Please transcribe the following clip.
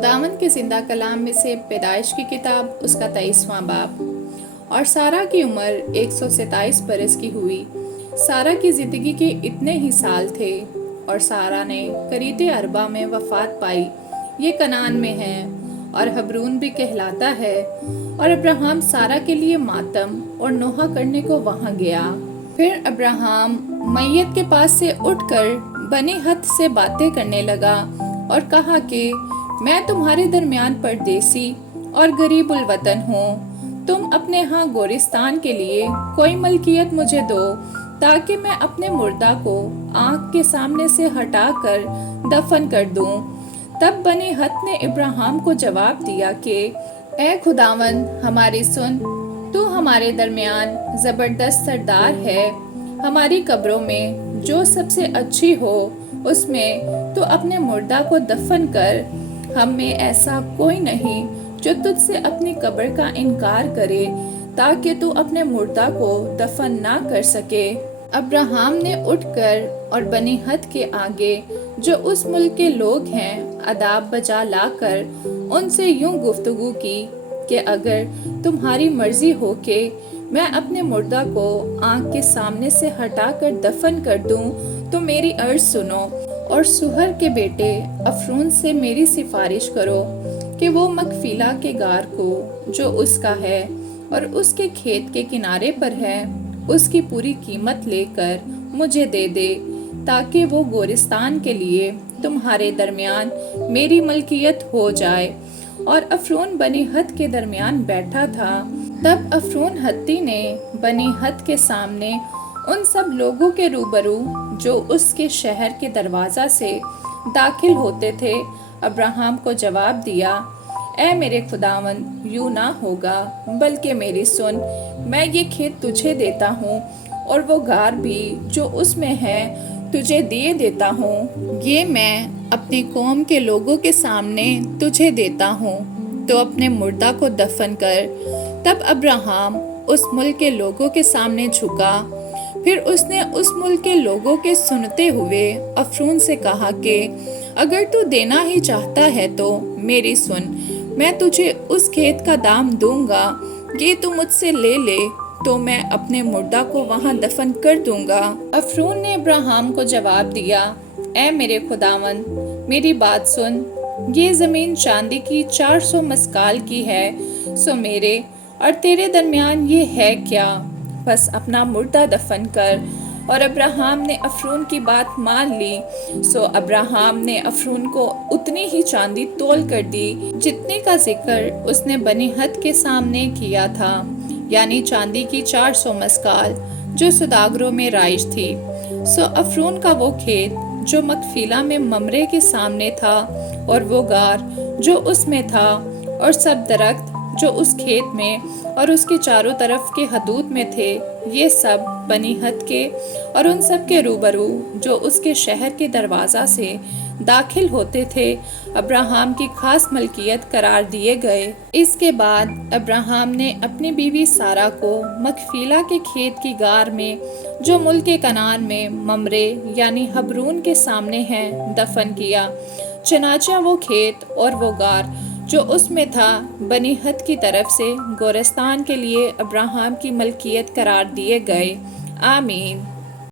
خداوند کے زندہ کلام میں سے پیدائش کی کتاب اس کا 23واں باب۔ اور سارا کی عمر 127 برس کی ہوئی۔ سارا کی زندگی کے اتنے ہی سال تھے اور سارا نے کریت اربا میں وفات پائی، یہ کنعان میں ہے اور حبرون بھی کہلاتا ہے۔ اور ابراہیم سارا کے لیے ماتم اور نوحہ کرنے کو وہاں گیا۔ پھر ابراہیم میت کے پاس سے اٹھ کر بنی ہت سے باتیں کرنے لگا اور کہا کہ میں تمہارے درمیان پردیسی اور غریب الوطن ہوں۔ تم اپنے ہاں گورستان کے لیے کوئی ملکیت مجھے دو تاکہ میں اپنے مردہ کو آنکھ کے سامنے سے ہٹا کر دفن کر دوں۔ تب بنی ہت نے ابراہیم کو جواب دیا کہ اے خداوند ہماری سن، تو ہمارے درمیان زبردست سردار ہے۔ ہماری قبروں میں جو سب سے اچھی ہو اس میں تو اپنے مردہ کو دفن کر۔ ہم میں ایسا کوئی نہیں جو تجھ سے اپنی قبر کا انکار کرے تاکہ تو اپنے مردہ کو دفن نہ کر سکے۔ ابراہیم نے اٹھ کر اور بنی ہت کے آگے جو اس ملک کے لوگ ہیں آداب بجا لا کر ان سے یوں گفتگو کی کہ اگر تمہاری مرضی ہو کہ میں اپنے مردہ کو آنکھ کے سامنے سے ہٹا کر دفن کر دوں تو میری عرض سنو اور سہر کے بیٹے افرون سے میری سفارش کرو کہ وہ مغفیلا کے غار کو جو اس کا ہے اور اس کے کھیت کے کنارے پر ہے اس کی پوری قیمت لے کر مجھے دے دے تاکہ وہ گورستان کے لیے تمہارے درمیان میری ملکیت ہو جائے۔ اور افرون بنی ہت کے درمیان بیٹھا تھا۔ تب افرون ہتی نے بنی ہت کے سامنے ان سب لوگوں کے روبرو جو اس کے شہر کے دروازہ سے داخل ہوتے تھے ابراہیم کو جواب دیا، اے میرے خداوند یوں نہ ہوگا، بلکہ میری سن، میں یہ کھیت تجھے دیتا ہوں اور وہ غار بھی جو اس میں ہے تجھے دیے دیتا ہوں۔ یہ میں اپنی قوم کے لوگوں کے سامنے تجھے دیتا ہوں، تو اپنے مردہ کو دفن کر۔ تب ابراہیم اس ملک کے لوگوں کے سامنے جھکا۔ پھر اس نے اس ملک کے لوگوں کے سنتے ہوئے افرون سے کہا کہ اگر تو دینا ہی چاہتا ہے تو میری سن، میں تجھے اس کھیت کا دام دوں گا کہ تو مجھ سے لے لے تو میں اپنے مردہ کو وہاں دفن کر دوں گا۔ افرون نے ابراہیم کو جواب دیا، اے میرے خداوند میری بات سن، یہ زمین چاندی کی 400 مسکال کی ہے، سو میرے اور تیرے درمیان یہ ہے کیا؟ بس اپنا مردہ دفن کر۔ اور ابراہیم نے افرون کی بات مان لی۔ سو ابراہیم نے افرون کو اتنی ہی چاندی تول کر دی جتنے کا ذکر اس نے بنی ہت کے سامنے کیا تھا، یعنی چاندی کی 400 مسکال جو سوداگروں میں رائج تھی۔ سو افرون کا وہ کھیت جو مغفیلا میں ممرے کے سامنے تھا اور وہ غار جو اس میں تھا اور سب درخت جو اس کھیت میں اور اس کے چاروں طرف کے حدود میں تھے، یہ سب بنی ہت کے اور ان سب کے روبرو جو اس کے شہر کے دروازہ سے داخل ہوتے تھے ابراہیم کی خاص ملکیت قرار دیے گئے۔ اس کے بعد ابراہیم نے اپنی بیوی سارا کو مغفیلا کے کھیت کی غار میں جو ملک کنعان میں ممرے یعنی حبرون کے سامنے ہے دفن کیا۔ چنانچہ وہ کھیت اور وہ غار جو اس میں تھا بنی ہت کی طرف سے گورستان کے لیے ابراہیم کی ملکیت قرار دیے گئے۔ آمین۔